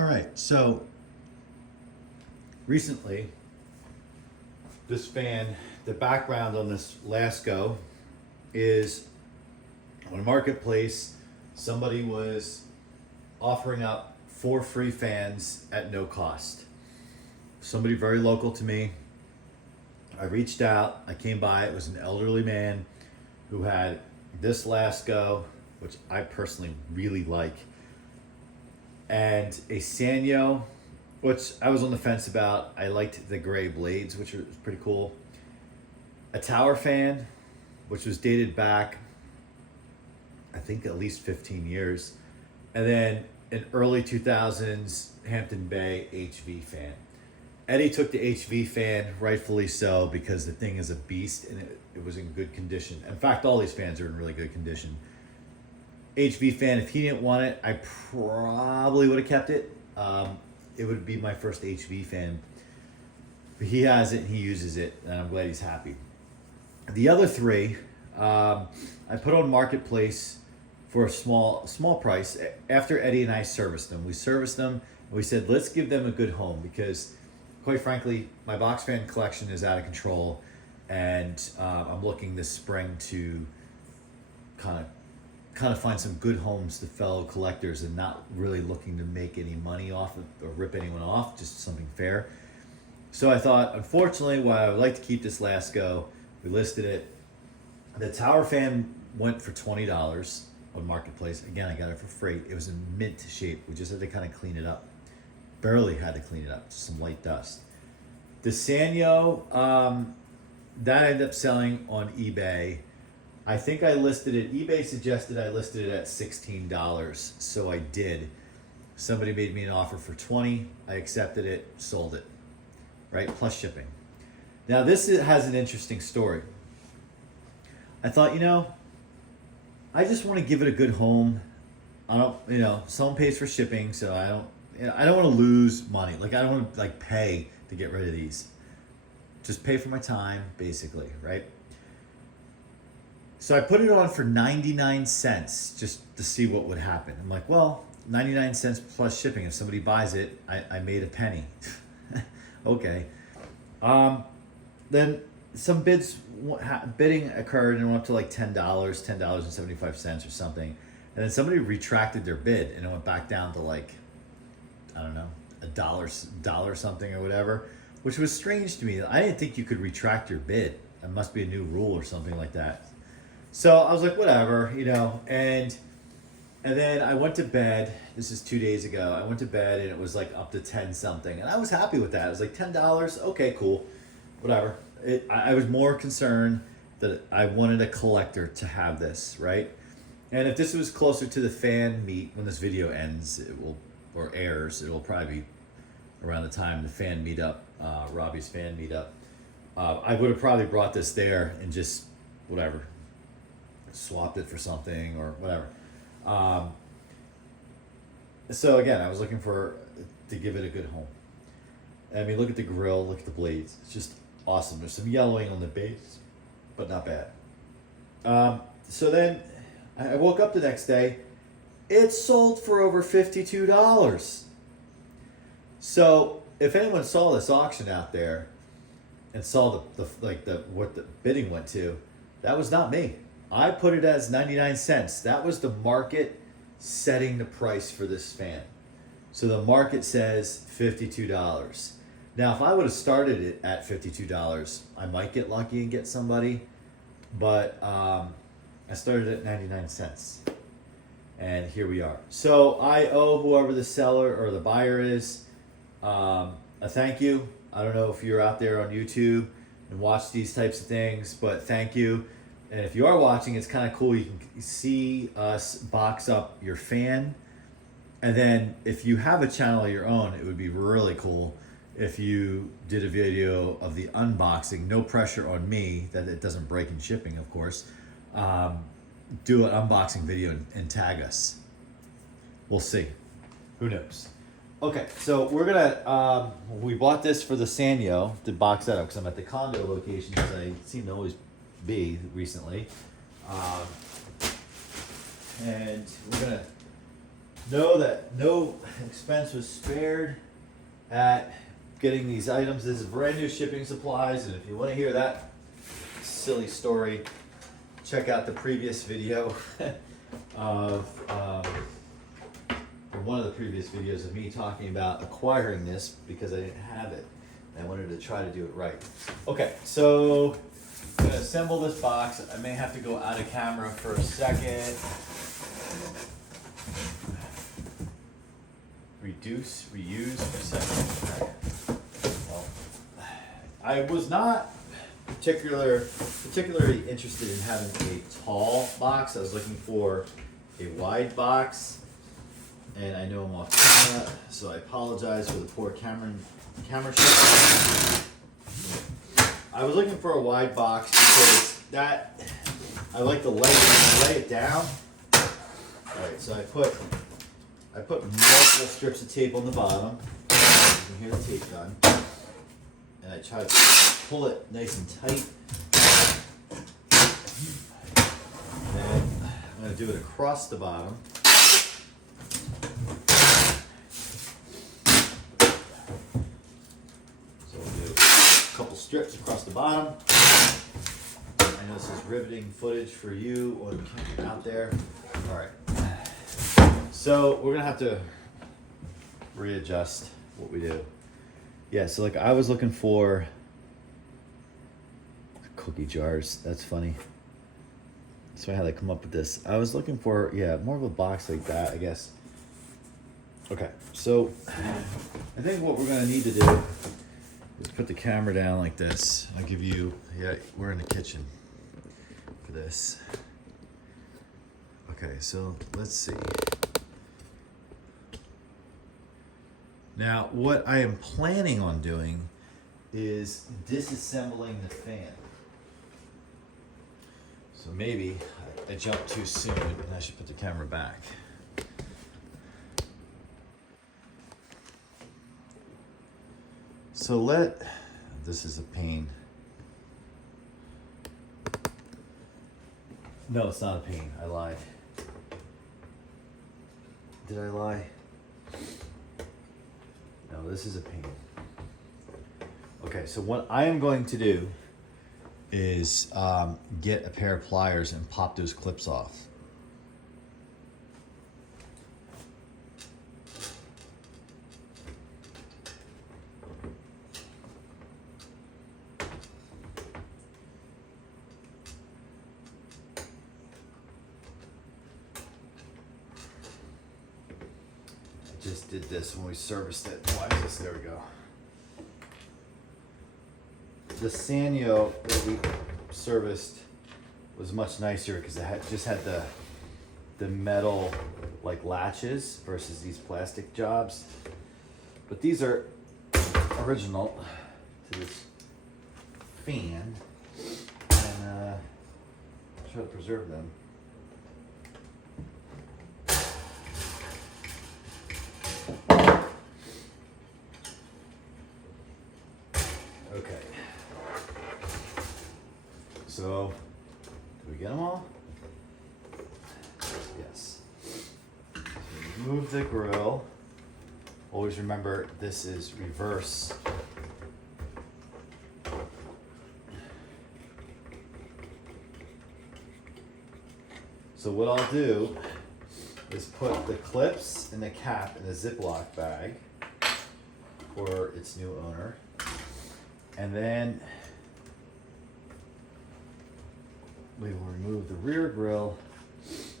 All right, so recently, this fan, the background on this Lasko is on a marketplace. Somebody was offering up 4 free fans at no cost. Somebody very local to me. I reached out, I came by, it was an elderly man who had this Lasko, which I personally really like, and a Sanyo, which I was on the fence about. I liked the gray blades, which was pretty cool. A tower fan, which was dated back, I think at least 15 years. And then an early 2000s Hampton Bay HV fan. Eddie took the HV fan, rightfully so, because the thing is a beast and it was in good condition. In fact, all these fans are in really good condition. HV fan, if he didn't want it, I probably would have kept it. It would be my first HV fan. But he has it and he uses it, and I'm glad he's happy. The other 3, I put on Marketplace for a small price after Eddie and I serviced them. We serviced them and we said, let's give them a good home, because quite frankly, my box fan collection is out of control, and I'm looking this spring to kind of find some good homes to fellow collectors, and not really looking to make any money off of, or rip anyone off, just something fair. So I thought, unfortunately, while I would like to keep this Lasko, we listed it. The tower fan went for $20 on Marketplace. Again, I got it for freight. It was in mint shape. We just had to kind of clean it up. Barely had to clean it up, just some light dust. The Sanyo, that ended up selling on eBay. I think I listed it, eBay suggested I listed it at $16, so I did. Somebody made me an offer for $20, I accepted it, sold it, right? Plus shipping. Now this has an interesting story. I thought, I just want to give it a good home. I don't, someone pays for shipping, so I don't want to lose money. Like, I don't want to pay to get rid of these. Just pay for my time, basically, right? So I put it on for 99 cents just to see what would happen. I'm like, well, 99 cents plus shipping. If somebody buys it, I made a penny. Okay. Then some bidding occurred and it went up to like $10, $10.75 or something. And then somebody retracted their bid and it went back down to like, I don't know, $1 something or whatever, which was strange to me. I didn't think you could retract your bid. That must be a new rule or something like that. So I was like, whatever, and then I went to bed. This is 2 days ago. I went to bed and it was like up to 10 something. And I was happy with that. It was like $10. Okay, cool. Whatever. I was more concerned that I wanted a collector to have this, right? And if this was closer to the fan meet, when this video ends, or airs, it will probably be around the time the fan meetup, Robbie's fan meetup. I would have probably brought this there and just, whatever, swapped it for something or whatever. So again, I was looking to give it a good home. I mean, look at the grill, look at the blades. It's just awesome. There's some yellowing on the base, but not bad. So then I woke up the next day. It sold for over $52. So if anyone saw this auction out there and saw what the bidding went to, that was not me. I put it as 99 cents. That was the market setting the price for this fan. So the market says $52. Now, if I would have started it at $52, I might get lucky and get somebody, but I started at 99 cents. And here we are. So I owe whoever the seller or the buyer is a thank you. I don't know if you're out there on YouTube and watch these types of things, but thank you. And if you are watching, it's kind of cool. You can see us box up your fan. And then if you have a channel of your own, it would be really cool if you did a video of the unboxing. No pressure on me that it doesn't break in shipping, of course. Do an unboxing video and tag us. We'll see. Who knows? Okay, so we're gonna, we bought this for the Sanyo to box that up because I'm at the condo location, as I seem to always be recently. And we're gonna know that no expense was spared at getting these items. This is brand new shipping supplies, and if you want to hear that silly story, check out the previous video of or one of the previous videos of me talking about acquiring this because I didn't have it. And I wanted to try to do it right. Okay, so I'm gonna assemble this box. I may have to go out of camera for a second. Reduce, reuse, recycle. Well, I was not particularly interested in having a tall box. I was looking for a wide box, and I know I'm off camera, so I apologize for the poor camera shot. I was looking for a wide box because that I like to lay it down. All right, so I put multiple strips of tape on the bottom. You can hear the tape gun. And I try to pull it nice and tight. And I'm going to do it across the bottom. So we'll do a couple strips across the bottom. I know this is riveting footage for you out there. All right. So we're gonna have to readjust what we do. Yeah, so like I was looking for cookie jars. That's funny. That's why I had to come up with this. I was looking for, yeah, more of a box like that, I guess. Okay, so I think what we're gonna need to do is put the camera down like this. I'll give you, yeah, we're in the kitchen for this. Okay, so let's see. Now, what I am planning on doing is disassembling the fan. So maybe I jumped too soon and I should put the camera back. So this is a pain. No, it's not a pain. I lied. Did I lie? No, this is a pain. Okay, so what I am going to do is get a pair of pliers and pop those clips off. Just did this when we serviced it. Why is this? There we go. The Sanyo that we serviced was much nicer because it just had the metal like latches versus these plastic jobs. But these are original to this fan, and try to preserve them. Okay. So, do we get them all? Yes. So remove the grill. Always remember this is reverse. So what I'll do is put the clips and the cap in a Ziploc bag for its new owner. And then we will remove the rear grille.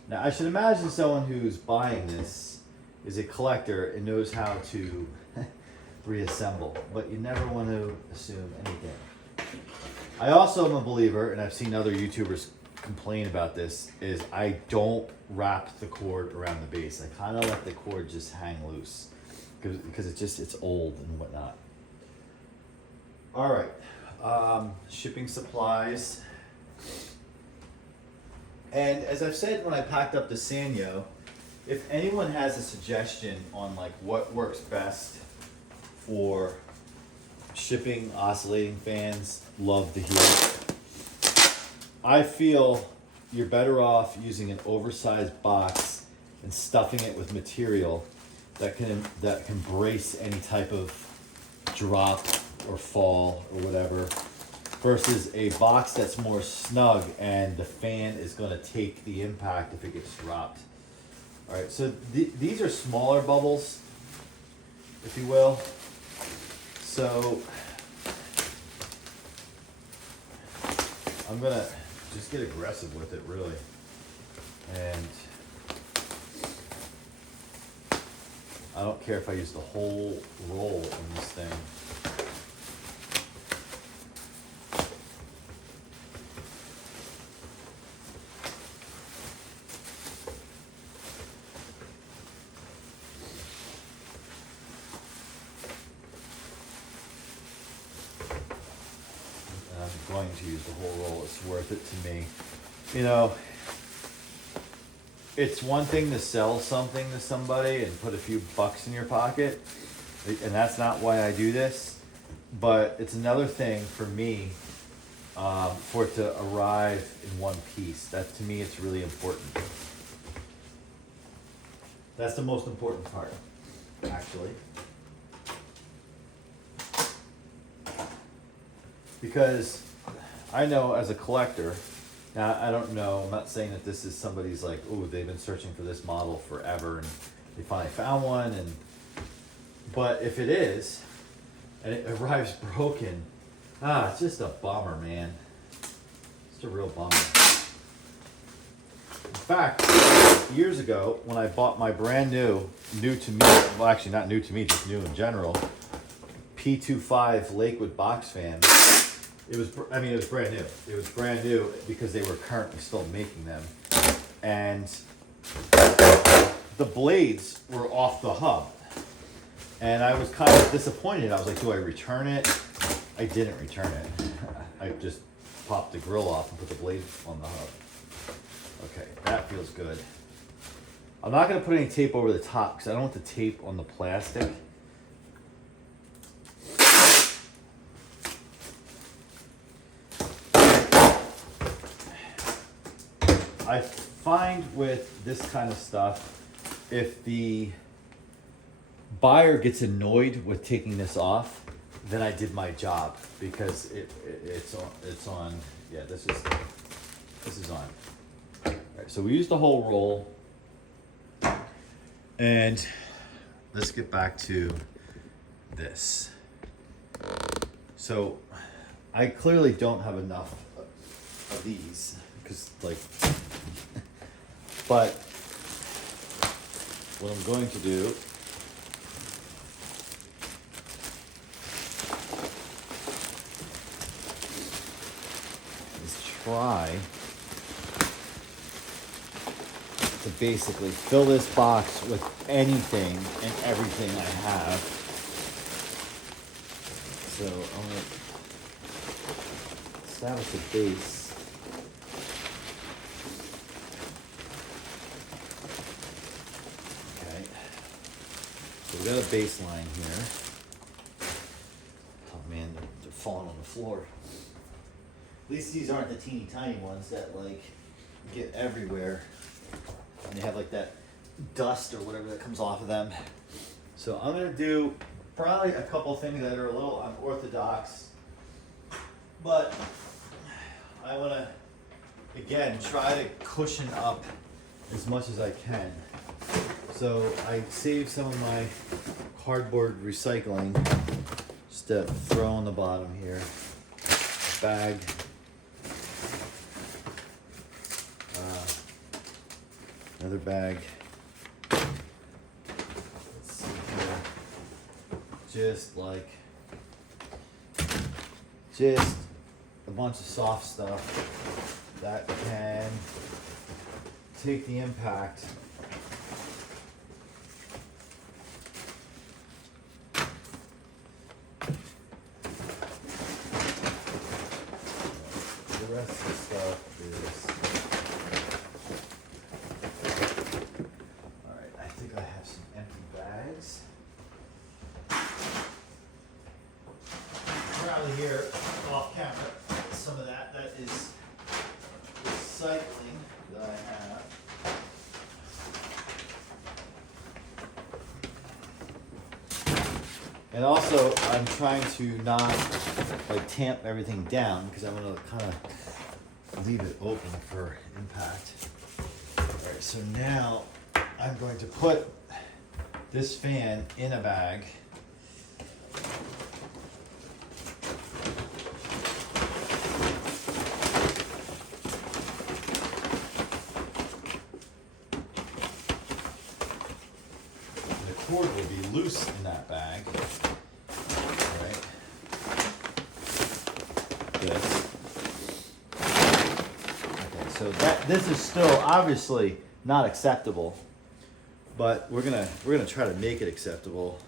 Now I should imagine someone who's buying this is a collector and knows how to reassemble, but you never want to assume anything. I also am a believer, and I've seen other YouTubers complain about this, is I don't wrap the cord around the base. I kind of let the cord just hang loose because it's old and whatnot. All right, shipping supplies. And as I've said when I packed up the Sanyo, if anyone has a suggestion on like what works best for shipping oscillating fans, love to hear it. I feel you're better off using an oversized box and stuffing it with material that can brace any type of drop or fall or whatever, versus a box that's more snug and the fan is going to take the impact if it gets dropped. All right, so these are smaller bubbles, if you will. So I'm gonna just get aggressive with it, really. And I don't care if I use the whole roll in this thing. I'm going to use the whole roll. It's worth it to me. You know, it's one thing to sell something to somebody and put a few bucks in your pocket, and that's not why I do this, but it's another thing for me for it to arrive in one piece. That, to me, it's really important. That's the most important part, actually. Because I know as a collector, now I don't know, I'm not saying that this is somebody's like, oh, they've been searching for this model forever and they finally found one, but if it is, and it arrives broken, it's just a bummer, man. It's a real bummer. In fact, years ago, when I bought my brand new to me, well actually not new to me, just new in general, P25 Lakewood box fan, it was brand new. It was brand new because they were currently still making them. And the blades were off the hub. And I was kind of disappointed. I was like, do I return it? I didn't return it. I just popped the grill off and put the blade on the hub. Okay, that feels good. I'm not gonna put any tape over the top because I don't want the tape on the plastic. I find with this kind of stuff, if the buyer gets annoyed with taking this off, then I did my job, because it's on. Yeah, this is on. All right, so we used the whole roll, and let's get back to this. So I clearly don't have enough of these, because but what I'm going to do is try to basically fill this box with anything and everything I have. So I'm going to establish a base. We got a baseline here. Oh man, they're falling on the floor. At least these aren't the teeny tiny ones that get everywhere. And they have that dust or whatever that comes off of them. So I'm gonna do probably a couple things that are a little unorthodox, but I wanna, again, try to cushion up as much as I can. So I saved some of my cardboard recycling just to throw on the bottom here. Bag. Another bag. Let's see here. Just a bunch of soft stuff that can take the impact. The rest of the stuff is, all right, I think I have some empty bags. Probably here off camera, some of that is recycling that I have. And also, I'm trying to not like tamp everything down because I'm gonna kind of leave it open for impact. All right, so now I'm going to put this fan in a bag. The cord will be loose in that bag. All right. This. Okay, so this is still obviously not acceptable, but we're gonna try to make it acceptable.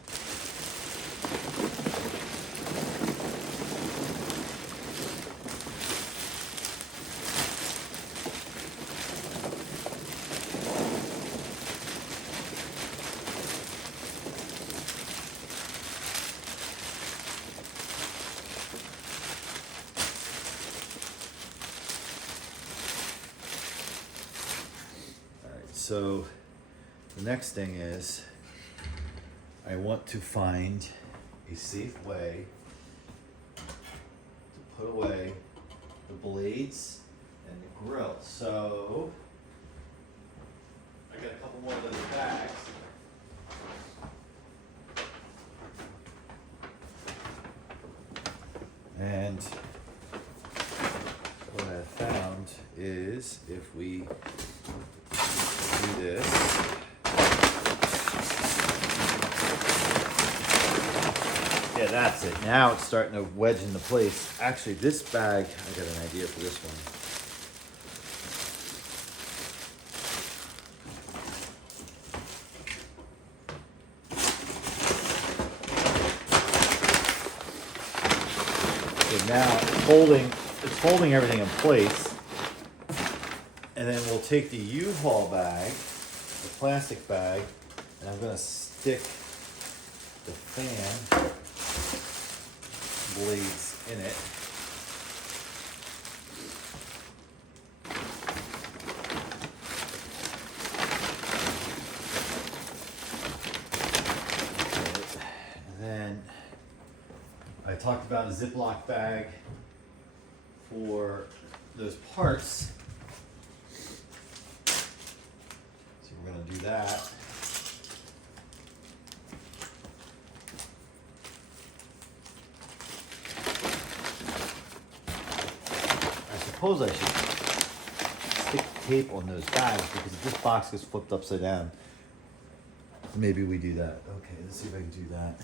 So the next thing is I want to find a safe way to put away the blades and the grill. So I got a couple more of those bags. And what I found is if we do this. Yeah, that's it. Now it's starting to wedge into place. Actually, this bag, I got an idea for this one. So now it's holding everything in place. And then we'll take the U-Haul bag, the plastic bag, and I'm gonna stick the fan blades in it. Okay. And then I talked about a Ziploc bag for those parts. We're going to do that. I suppose I should stick tape on those bags because if this box gets flipped upside down, maybe we do that. Okay, let's see if I can do that.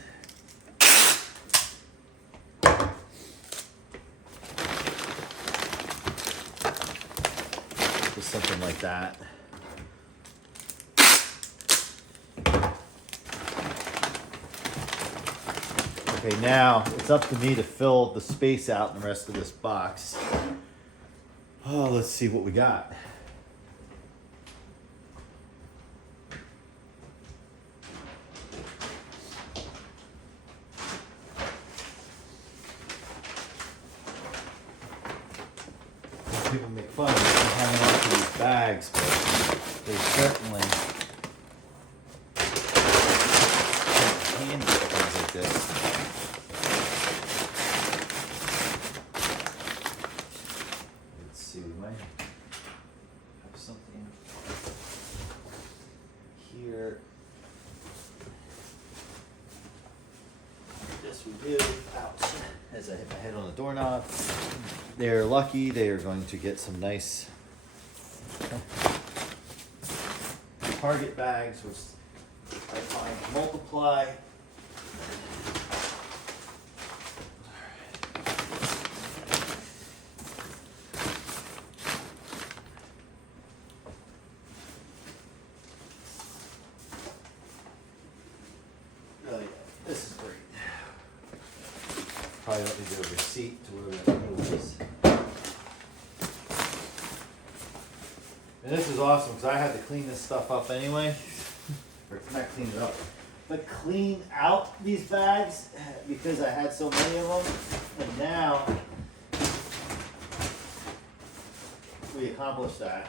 Just something like that. Okay, now it's up to me to fill the space out in the rest of this box. Oh, let's see what we got. People make fun of me for hanging on to these bags, but they certainly handy things like this. We might have something here. Yes, we do. Ouch. As I hit my head on the doorknob. They're lucky. They are going to get some nice Target bags, which I find multiply. This is great. Probably don't need to do a receipt to where that is. And this is awesome because I had to clean this stuff up anyway. Or not clean it up, but clean out these bags because I had so many of them. And now we accomplished that.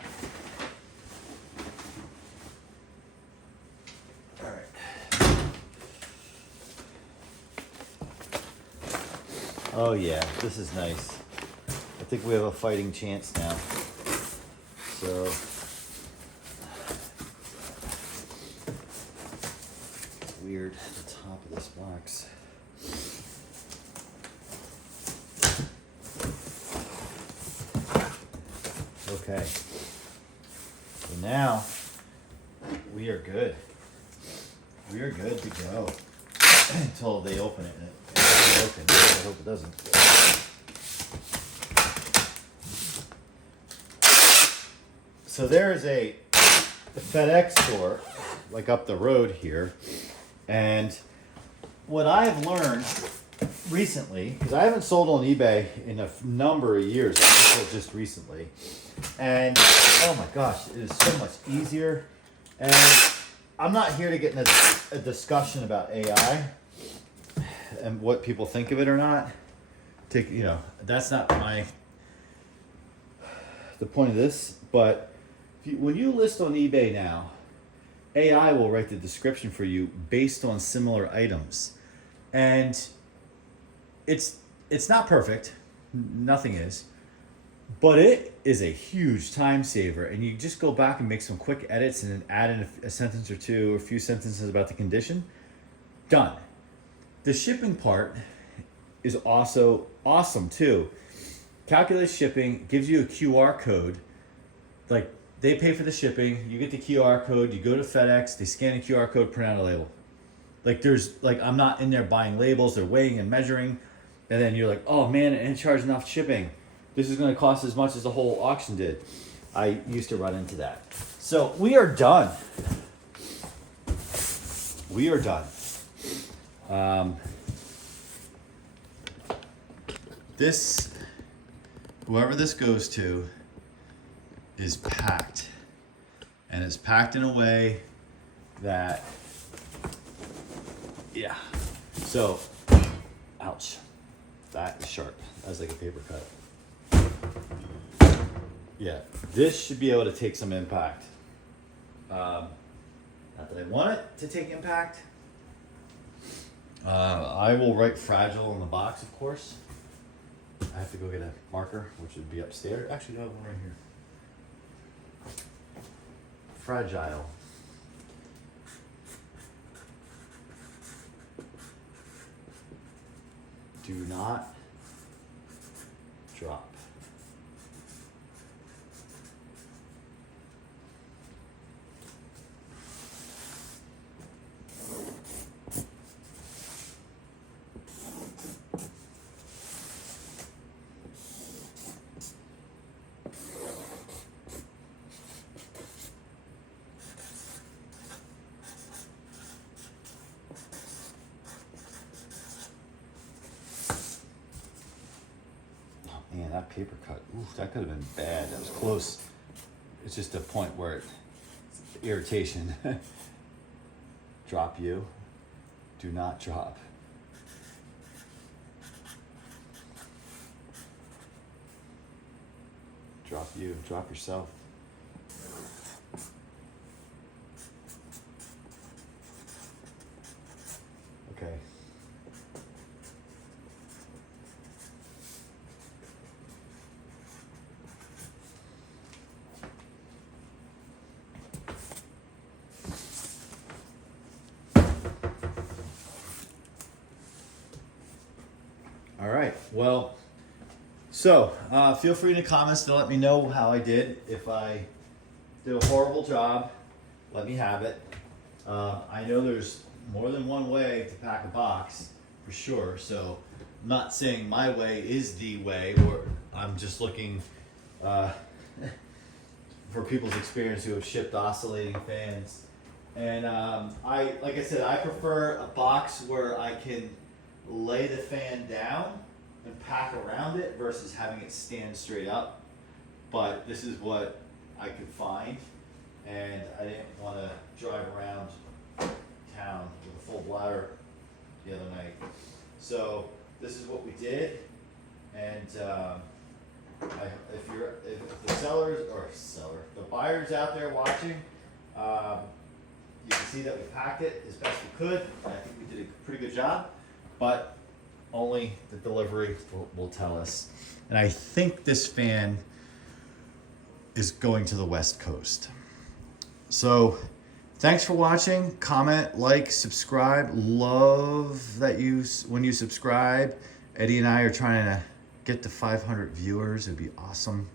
Oh yeah, this is nice. I think we have a fighting chance now. So weird at the top of this box. Okay. So now we are good. We are good to go until they open it. And it's broken. I hope it doesn't. So there is a FedEx store like up the road here, and what I've learned recently, because I haven't sold on eBay in a number of years, until just recently, and oh my gosh, it is so much easier. And I'm not here to get in a discussion about AI and what people think of it or not. That's not the point of this. But when you list on eBay now, AI will write the description for you based on similar items, and it's not perfect. Nothing is. But it is a huge time saver, and you just go back and make some quick edits and then add in a sentence or two, or a few sentences about the condition. Done. The shipping part is also awesome too. Calculates shipping, gives you a QR code. Like, they pay for the shipping, you get the QR code, you go to FedEx, they scan the QR code, print out a label. I'm not in there buying labels, they're weighing and measuring, and then you're like, oh man, and charge enough shipping. This is going to cost as much as the whole auction did. I used to run into that. So we are done. We are done. Whoever this goes to is packed. And it's packed in a way that, yeah. So, ouch. That is sharp. That's like a paper cut. Yeah, this should be able to take some impact. Not that I want it to take impact. I will write fragile on the box, of course. I have to go get a marker, which would be upstairs. Actually, no, I have one right here. Fragile. Do not drop. Man, that paper cut, oof, that could have been bad. That was close. It's just a point where it's irritation. Drop you. Do not drop. Drop you. Drop yourself. Okay. All right, well, so feel free in the comments to let me know how I did. If I did a horrible job, let me have it. I know there's more than one way to pack a box, for sure, so I'm not saying my way is the way, or I'm just looking for people's experience who have shipped oscillating fans. And like I said, I prefer a box where I can lay the fan down and pack around it versus having it stand straight up. But this is what I could find, and I didn't want to drive around town with a full bladder the other night. So this is what we did, and if the the buyers out there watching, you can see that we packed it as best we could. I think we did a pretty good job, but only the delivery will tell us. And I think this fan is going to the West Coast. So thanks for watching. Comment, like, subscribe. Love that when you subscribe. Eddie and I are trying to get to 500 viewers. It'd be awesome.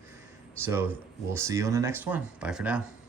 So we'll see you in the next one. Bye for now.